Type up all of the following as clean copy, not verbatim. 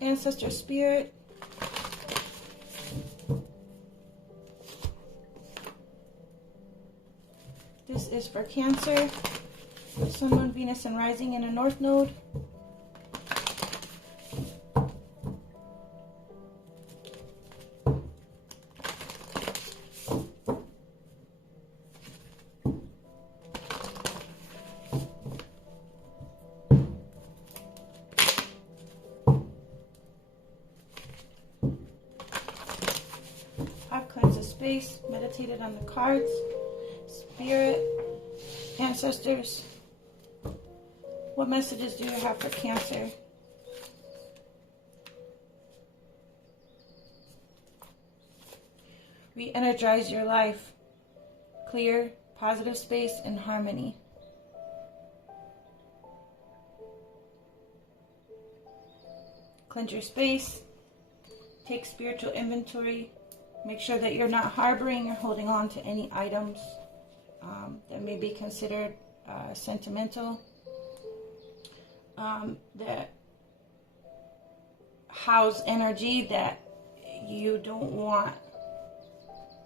Ancestor Spirit. This is for Cancer, Sun, Moon, Venus, and Rising in a North Node. I've cleansed the space, meditated on the cards. Spirit, ancestors, what messages do you have for Cancer? Re-energize your life. Clear, positive space, and harmony. Cleanse your space. Take spiritual inventory. Make sure that you're not harboring or holding on to any items that may be considered sentimental, that house energy that you don't want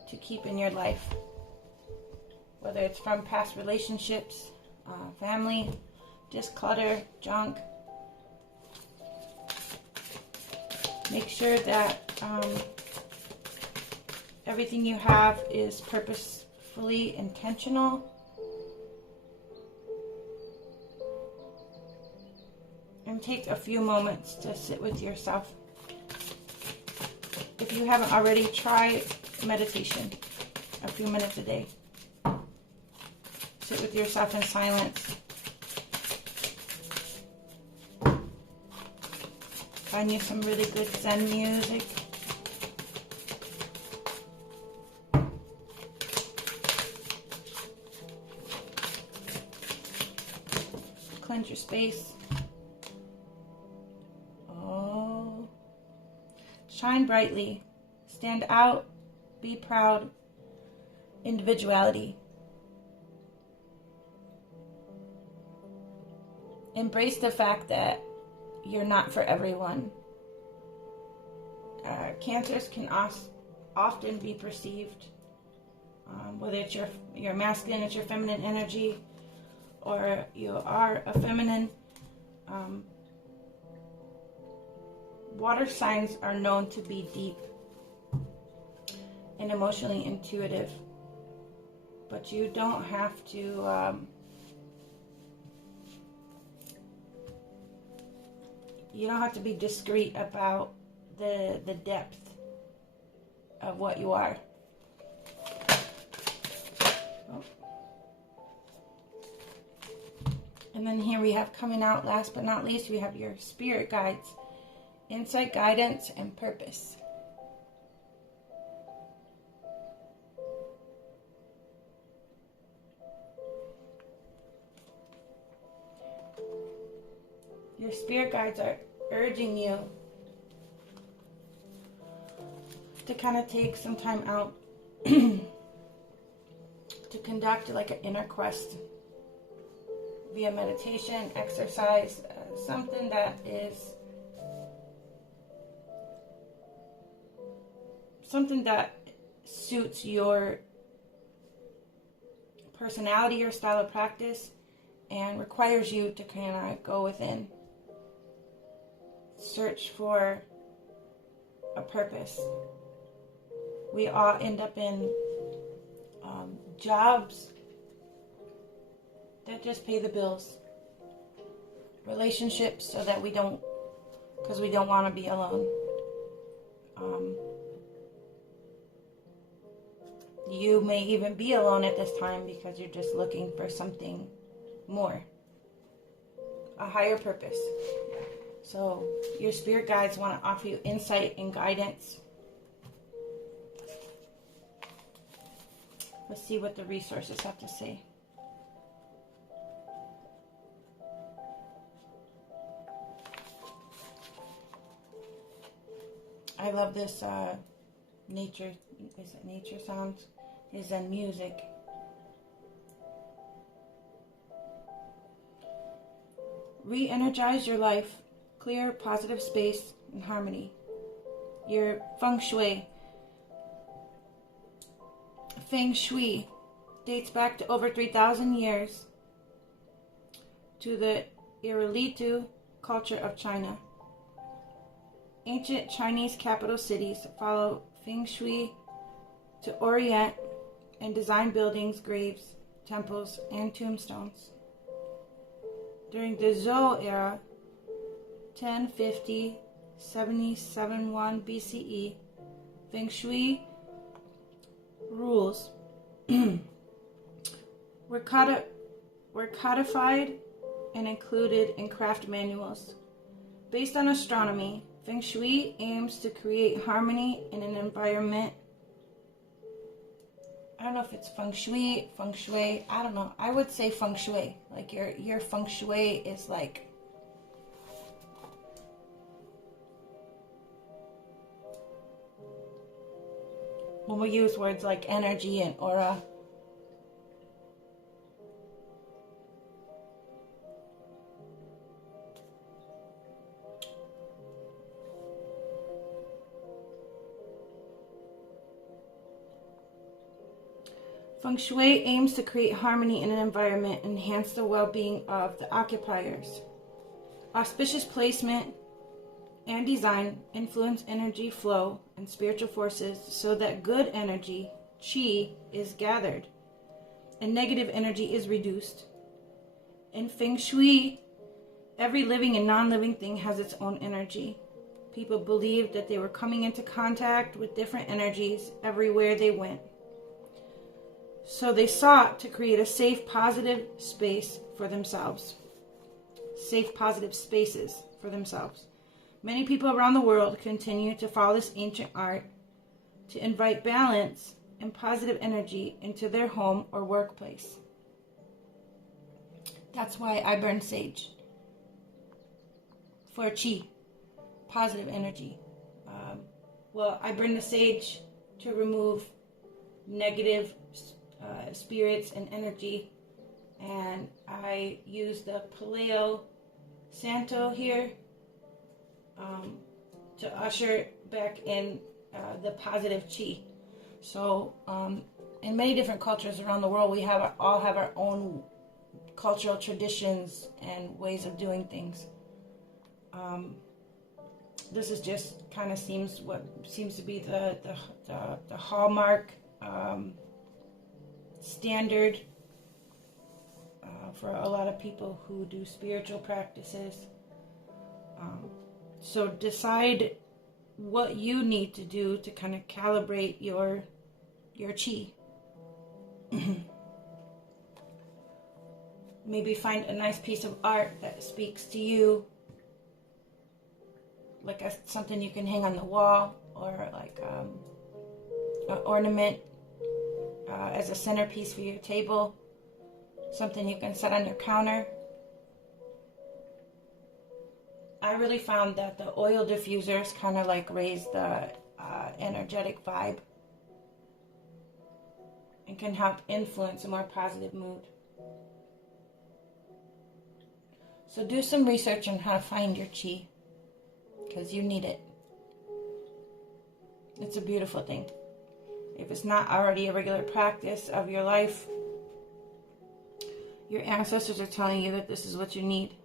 to keep in your life, whether it's from past relationships, family, just clutter, junk. Make sure that everything you have is purposefully intentional. And take a few moments to sit with yourself. If you haven't already, try meditation a few minutes a day. Sit with yourself in silence. Find you some really good Zen music. Cleanse your space. Oh. Shine brightly. Stand out. Be proud. Individuality. Embrace the fact that you're not for everyone. Cancers can often be perceived, whether it's your masculine, it's your feminine energy, or you are a feminine. Water signs are known to be deep and emotionally intuitive, but you don't have to be discreet about the depth of what you are. And then here we have coming out, last but not least, we have your spirit guides, insight, guidance, and purpose. Your spirit guides are urging you to kind of take some time out to conduct like an inner quest via meditation, exercise, something that suits your personality or style of practice and requires you to kind of go within. Search for a purpose. We all end up in jobs that just pay the bills. Relationships so that because we don't want to be alone. You may even be alone at this time because you're just looking for something more. A higher purpose. So your spirit guides want to offer you insight and guidance. Let's see what the resources have to say. I love this nature sounds? Is Zen music. Re-energize your life. Clear, positive space. and harmony. Your feng shui. Feng shui dates back to over 3,000 years to the Irilitu culture of China. Ancient Chinese capital cities follow feng shui to orient and design buildings, graves, temples, and tombstones. During the Zhou era, 1050 77 BCE, feng shui rules were codified and included in craft manuals. Based on astronomy, feng shui aims to create harmony in an environment. I don't know if it's feng shui, I don't know. I would say feng shui. Like your feng shui is like when we use words like energy and aura. Feng shui aims to create harmony in an environment and enhance the well-being of the occupiers. Auspicious placement and design influence energy flow and spiritual forces so that good energy, qi, is gathered and negative energy is reduced. In feng shui, every living and non-living thing has its own energy. People believed that they were coming into contact with different energies everywhere they went. So they sought to create a safe, positive space for themselves. Safe, positive spaces for themselves. Many people around the world continue to follow this ancient art to invite balance and positive energy into their home or workplace. That's why I burn sage. For qi, positive energy. I burn the sage to remove negative spirits and energy, and I use the Paleo Santo here to usher back in the positive qi. So in many different cultures around the world, we all have our own cultural traditions and ways of doing things. This is just kind of seems to be the hallmark standard for a lot of people who do spiritual practices. So decide what you need to do to kind of calibrate your qi. Maybe find a nice piece of art that speaks to you, like something you can hang on the wall, or like an ornament as a centerpiece for your table, something you can set on your counter. I really found that the oil diffusers kind of like raise the energetic vibe and can help influence a more positive mood. So do some research on how to find your qi, because you need it. It's a beautiful thing. If it's not already a regular practice of your life, your ancestors are telling you that this is what you need.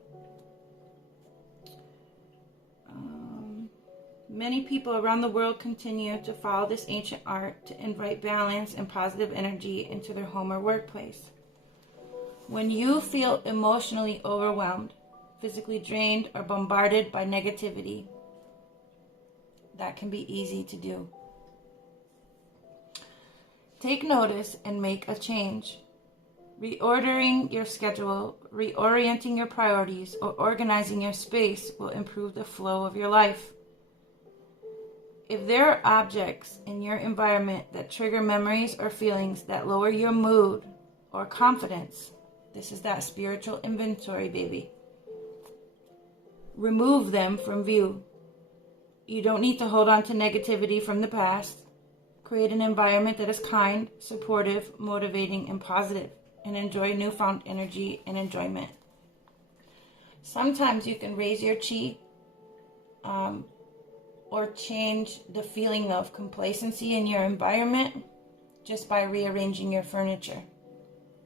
Many people around the world continue to follow this ancient art to invite balance and positive energy into their home or workplace. When you feel emotionally overwhelmed, physically drained, or bombarded by negativity, that can be easy to do. Take notice and make a change. Reordering your schedule, reorienting your priorities, or organizing your space will improve the flow of your life. If there are objects in your environment that trigger memories or feelings that lower your mood or confidence, this is that spiritual inventory, baby. Remove them from view. You don't need to hold on to negativity from the past. Create an environment that is kind, supportive, motivating, and positive, and enjoy newfound energy and enjoyment. Sometimes you can raise your qi or change the feeling of complacency in your environment just by rearranging your furniture.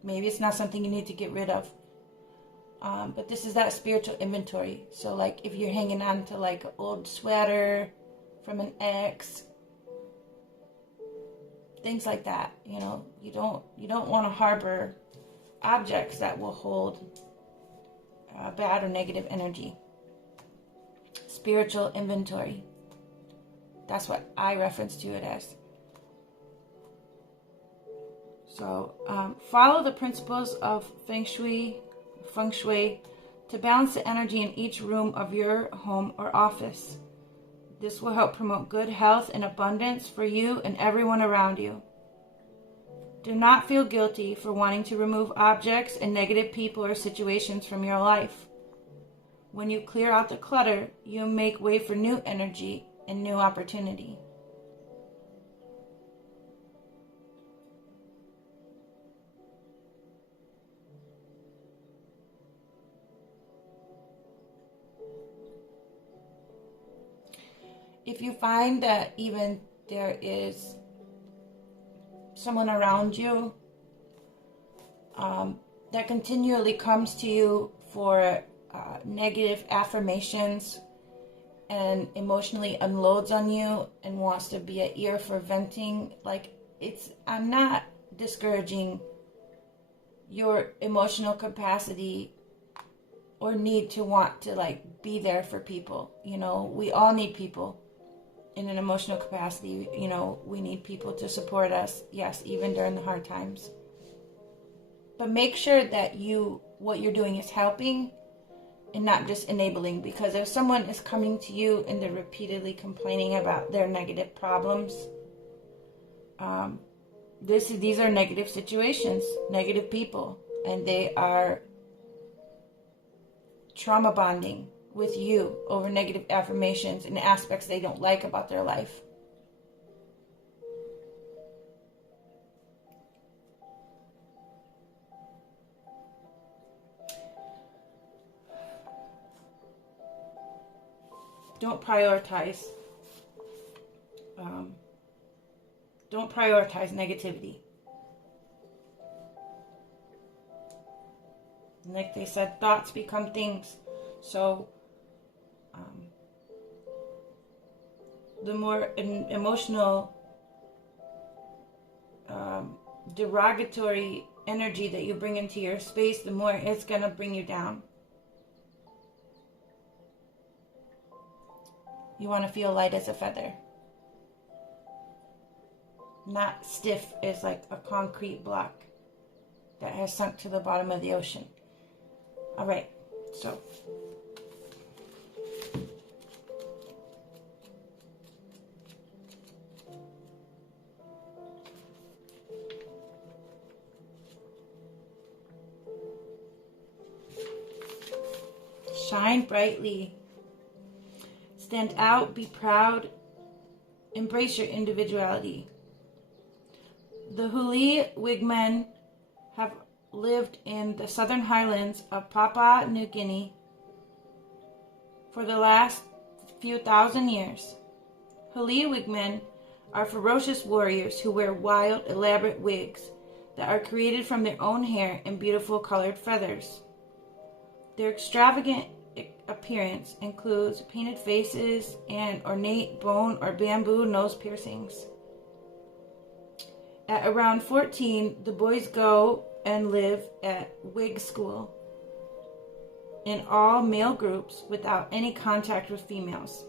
Maybe it's not something you need to get rid of. But this is that spiritual inventory. So like if you're hanging on to like an old sweater from an ex, things like that, you know, you don't want to harbor objects that will hold bad or negative energy. Spiritual inventory. That's what I reference to it as. So follow the principles of feng shui to balance the energy in each room of your home or office. This will help promote good health and abundance for you and everyone around you. Do not feel guilty for wanting to remove objects and negative people or situations from your life. When you clear out the clutter, you make way for new energy and new opportunity. If you find that even there is someone around you that continually comes to you for negative affirmations and emotionally unloads on you and wants to be an ear for venting, I'm not discouraging your emotional capacity or need to want to be there for people. You know, we all need people in an emotional capacity. You know, we need people to support us, yes, even during the hard times. But make sure that what you're doing is helping and not just enabling, because if someone is coming to you and they're repeatedly complaining about their negative problems, these are negative situations, negative people, and they are trauma bonding with you over negative affirmations and aspects they don't like about their life. Don't prioritize negativity. Like they said, thoughts become things. So the more emotional, derogatory energy that you bring into your space, the more it's going to bring you down. You want to feel light as a feather, not stiff as like a concrete block that has sunk to the bottom of the ocean. All right, so shine brightly. Stand out, be proud, embrace your individuality. The Huli Wigmen have lived in the southern highlands of Papua New Guinea for the last few thousand years. Huli Wigmen are ferocious warriors who wear wild, elaborate wigs that are created from their own hair and beautiful colored feathers. Their extravagant appearance includes painted faces and ornate bone or bamboo nose piercings. At around 14, the boys go and live at wig school in all male groups without any contact with females.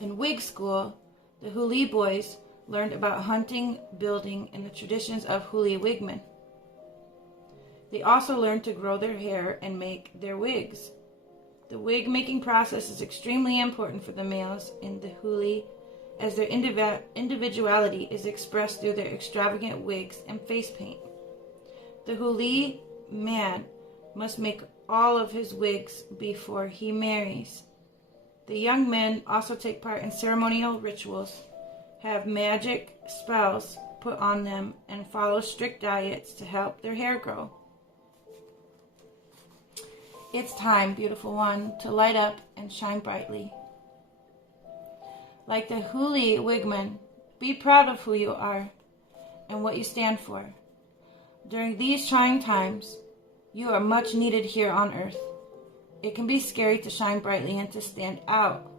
In wig school, the Huli boys learned about hunting, building, and the traditions of Huli Wigmen. They also learned to grow their hair and make their wigs. The wig making process is extremely important for the males in the Huli, as their individuality is expressed through their extravagant wigs and face paint. The Huli man must make all of his wigs before he marries. The young men also take part in ceremonial rituals, have magic spells put on them, and follow strict diets to help their hair grow. It's time, beautiful one, to light up and shine brightly. Like the Huli Wigman, be proud of who you are and what you stand for. During these trying times, you are much needed here on earth. It can be scary to shine brightly and to stand out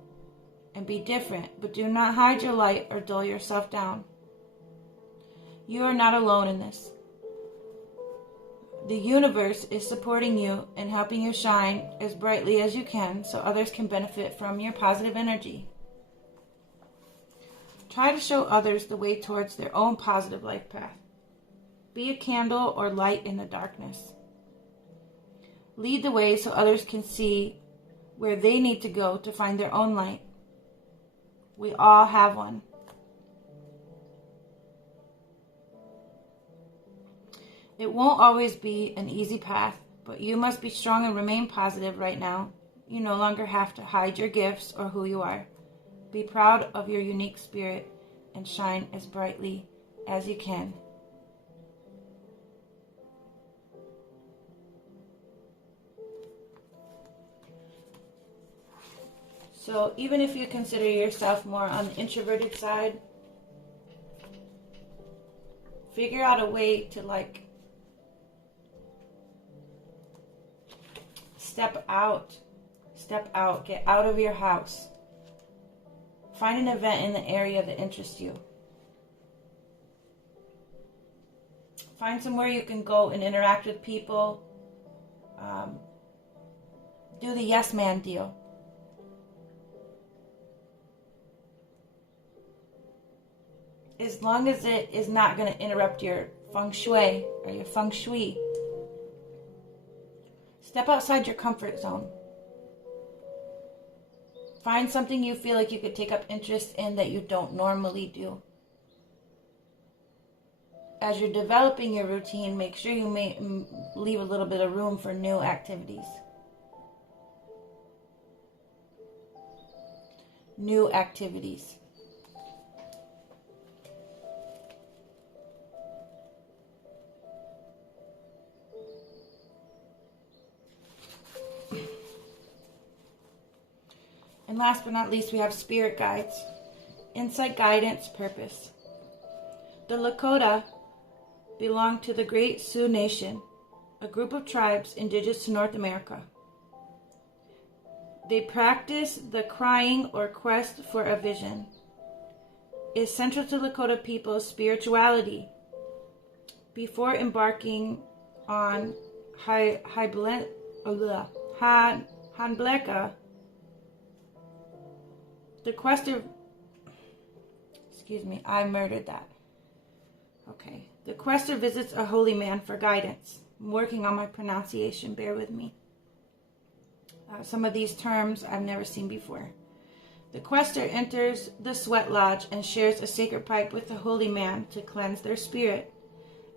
and be different, but do not hide your light or dull yourself down. You are not alone in this. The universe is supporting you and helping you shine as brightly as you can so others can benefit from your positive energy. Try to show others the way towards their own positive life path. Be a candle or light in the darkness. Lead the way so others can see where they need to go to find their own light. We all have one. It won't always be an easy path, but you must be strong and remain positive right now. You no longer have to hide your gifts or who you are. Be proud of your unique spirit and shine as brightly as you can. So even if you consider yourself more on the introverted side, figure out a way to step out, get out of your house. Find an event in the area that interests you. Find somewhere you can go and interact with people. Do the yes man deal. As long as it is not going to interrupt your feng shui or your feng shui. Step outside your comfort zone. Find something you feel like you could take up interest in that you don't normally do. As you're developing your routine, make sure you leave a little bit of room for new activities. New activities. And last but not least, we have spirit guides. Insight, guidance, purpose. The Lakota belong to the Great Sioux Nation, a group of tribes indigenous to North America. They practice the crying or quest for a vision. It is central to Lakota people's spirituality. Before embarking on Hanbleka, the quester, I murdered that. Okay. The quester visits a holy man for guidance. I'm working on my pronunciation, bear with me. Some of these terms I've never seen before. The quester enters the sweat lodge and shares a sacred pipe with the holy man to cleanse their spirit.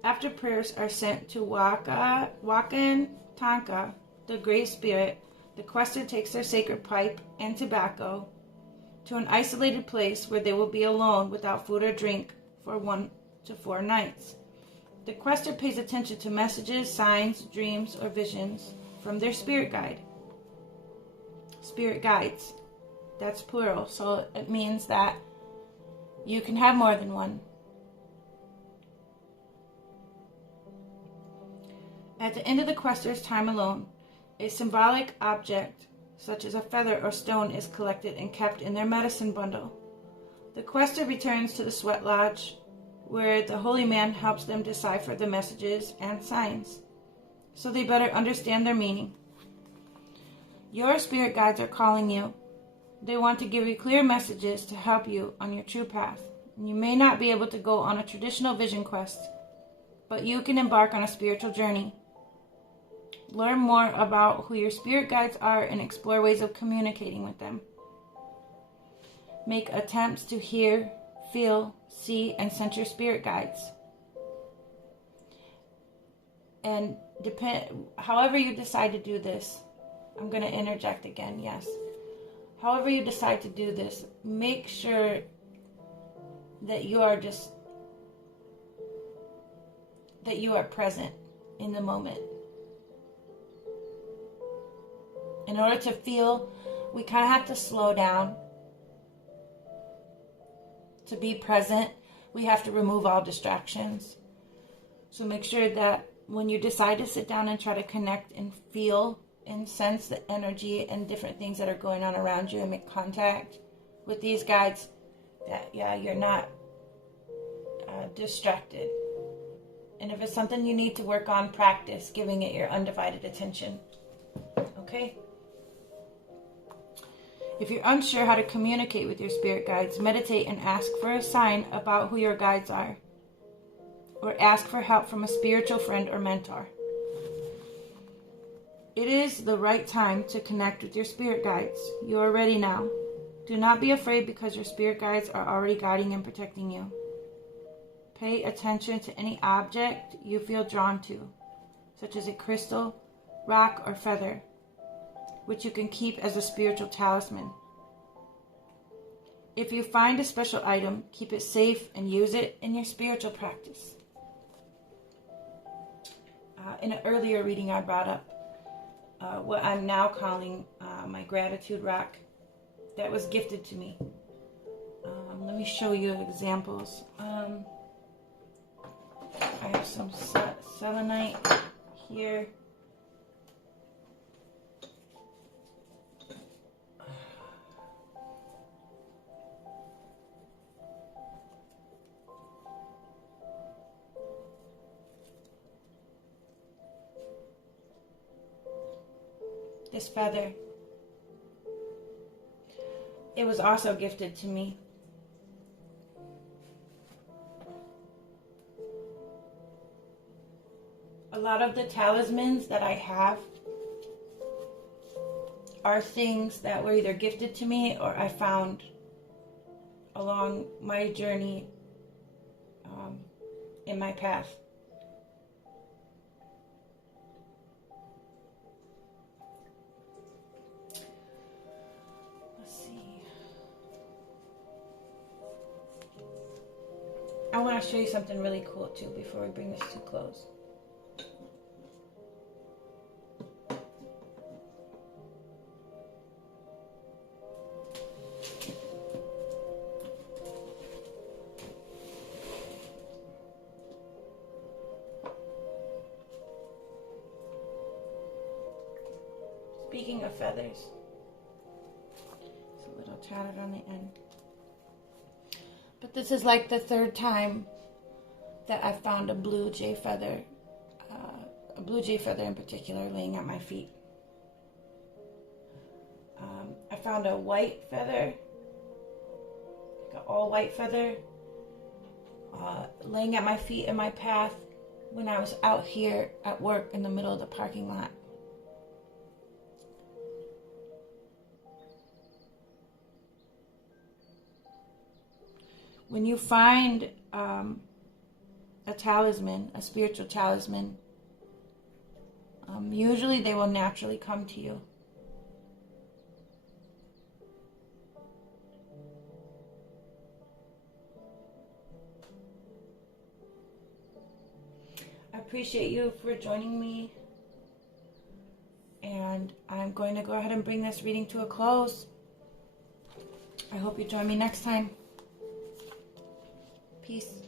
After prayers are sent to Wakan Tanka, the Great Spirit, the quester takes their sacred pipe and tobacco to an isolated place where they will be alone without food or drink for 1 to 4 nights. The quester pays attention to messages, signs, dreams, or visions from their spirit guide. Spirit guides. That's plural, so it means that you can have more than one. At the end of the quester's time alone, a symbolic object such as a feather or stone is collected and kept in their medicine bundle. The quester returns to the sweat lodge, where the holy man helps them decipher the messages and signs, so they better understand their meaning. Your spirit guides are calling you. They want to give you clear messages to help you on your true path. You may not be able to go on a traditional vision quest, but you can embark on a spiritual journey. Learn more about who your spirit guides are and explore ways of communicating with them. Make attempts to hear, feel, see, and sense your spirit guides. And however you decide to do this, I'm going to interject again, yes. However you decide to do this, make sure that you are present in the moment. In order to feel, we kind of have to slow down to be present, we have to remove all distractions. So make sure that when you decide to sit down and try to connect and feel and sense the energy and different things that are going on around you and make contact with these guides, that, yeah, you're not distracted. And if it's something you need to work on, practice giving it your undivided attention. Okay? If you're unsure how to communicate with your spirit guides, meditate and ask for a sign about who your guides are. Or ask for help from a spiritual friend or mentor. It is the right time to connect with your spirit guides. You are ready now. Do not be afraid because your spirit guides are already guiding and protecting you. Pay attention to any object you feel drawn to, such as a crystal, rock, or feather, which you can keep as a spiritual talisman. If you find a special item, keep it safe and use it in your spiritual practice. In an earlier reading, I brought up what I'm now calling my gratitude rock that was gifted to me. Let me show you examples. I have some selenite here. This feather, it was also gifted to me. A lot of the talismans that I have are things that were either gifted to me or I found along my journey in my path. I want to show you something really cool too before we bring this to a close. Speaking of feathers, it's a little tattered on the end. But this is like the third time that I found a blue jay feather in particular, laying at my feet. I found a white feather, like an all white feather, laying at my feet in my path when I was out here at work in the middle of the parking lot. When you find a talisman, a spiritual talisman, usually they will naturally come to you. I appreciate you for joining me, and I'm going to go ahead and bring this reading to a close. I hope you join me next time. Peace.